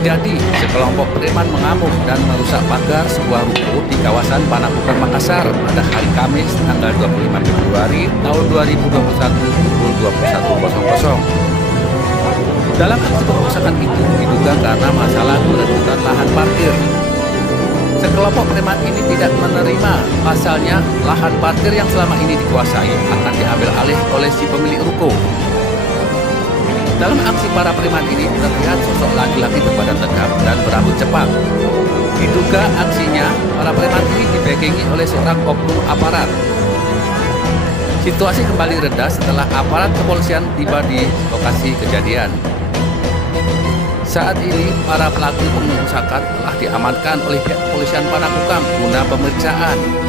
terjadi, sekelompok preman mengamuk dan merusak pagar sebuah ruko di kawasan Panakukang, Makassar pada hari Kamis tanggal 25 Februari tahun 2021 pukul 21.00. Dalam aksi perusakan itu diduga karena masalah berebutan lahan parkir. Sekelompok preman ini tidak menerima, pasalnya lahan parkir yang selama ini dikuasai akan diambil alih oleh si pemilik ruko. Dalam aksi para preman ini terlihat sosok laki-laki berbadan tegap dan berambut cepat. Diduga aksinya, para preman ini dibekengi oleh seorang oknum aparat. Situasi kembali reda setelah aparat kepolisian tiba di lokasi kejadian. Saat ini, para pelaku pengerusakan telah diamankan oleh pihak kepolisian Panakukang guna pemeriksaan.